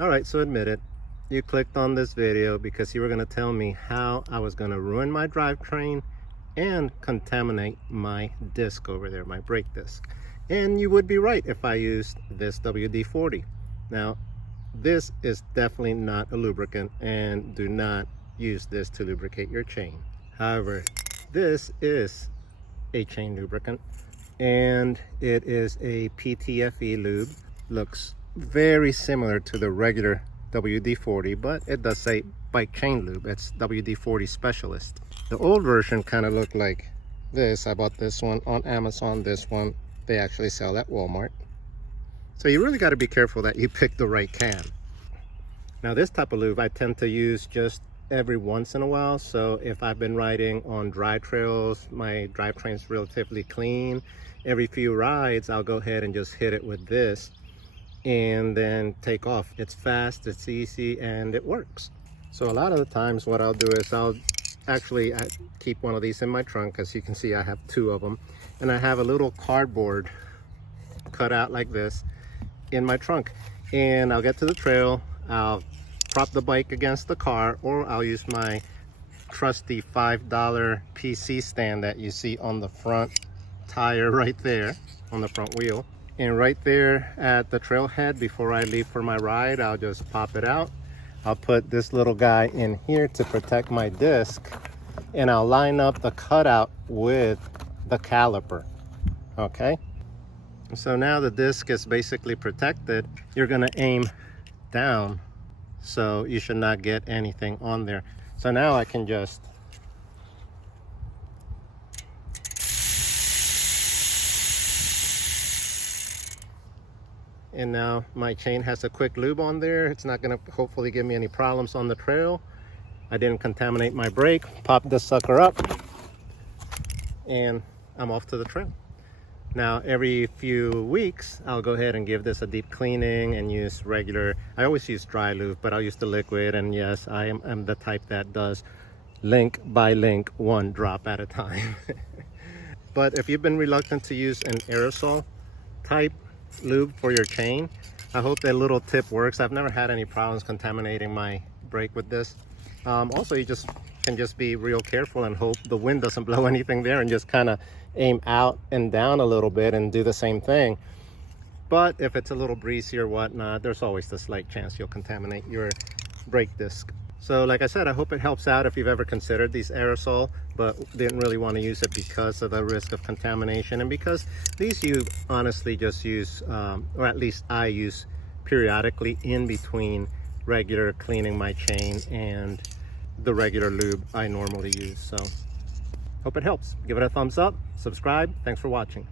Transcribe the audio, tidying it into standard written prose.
All right, so admit it. You clicked on this video because you were going to tell me how I was going to ruin my drivetrain and contaminate my disc over there, my brake disc. And you would be right if I used this WD-40. Now, this is definitely not a lubricant, and do not use this to lubricate your chain. However, this is a chain lubricant, and it is a PTFE lube. Looks very similar to the regular WD-40, but it does say bike chain lube. It's WD-40 Specialist. The old version kind of looked like this. I bought this one on Amazon. This one they actually sell at Walmart. So you really got to be careful that you pick the right can. Now this type of lube I tend to use just every once in a while. So if I've been riding on dry trails, my drivetrain's relatively clean, every few rides I'll go ahead and just hit it with this and then take off. It's fast, it's easy, and it works. So a lot of the times what I'll do is I keep one of these in my trunk. As you can see, I have two of them, and I have a little cardboard cut out like this in my trunk, and I'll get to the trail, I'll prop the bike against the car, or I'll use my trusty $5 PC stand that you see on the front tire right there on the front wheel. And right there at the trailhead, before I leave for my ride, I'll just pop it out. I'll put this little guy in here to protect my disc, and I'll line up the cutout with the caliper. Okay, so now the disc is basically protected. You're gonna aim down, so you should not get anything on there. So now I can just and now my chain has a quick lube on there. It's not gonna hopefully give me any problems on the trail. I didn't contaminate my brake. Pop this sucker up and I'm off to the trail. Now every few weeks I'll go ahead and give this a deep cleaning and use regular, I always use dry lube, but I'll use the liquid. And yes, I am the type that does link by link, one drop at a time. But if you've been reluctant to use an aerosol type lube for your chain, I hope that little tip works. I've never had any problems contaminating my brake with this. Also, you can just be real careful and hope the wind doesn't blow anything there, and just kind of aim out and down a little bit and do the same thing. But if it's a little breezy or whatnot, there's always the slight chance you'll contaminate your brake disc. So like I said, I hope it helps out if you've ever considered these aerosol but didn't really want to use it because of the risk of contamination, and because these you honestly just use, or at least I use periodically in between regular cleaning my chain and the regular lube I normally use. So hope it helps. Give it a thumbs up, subscribe. Thanks for watching.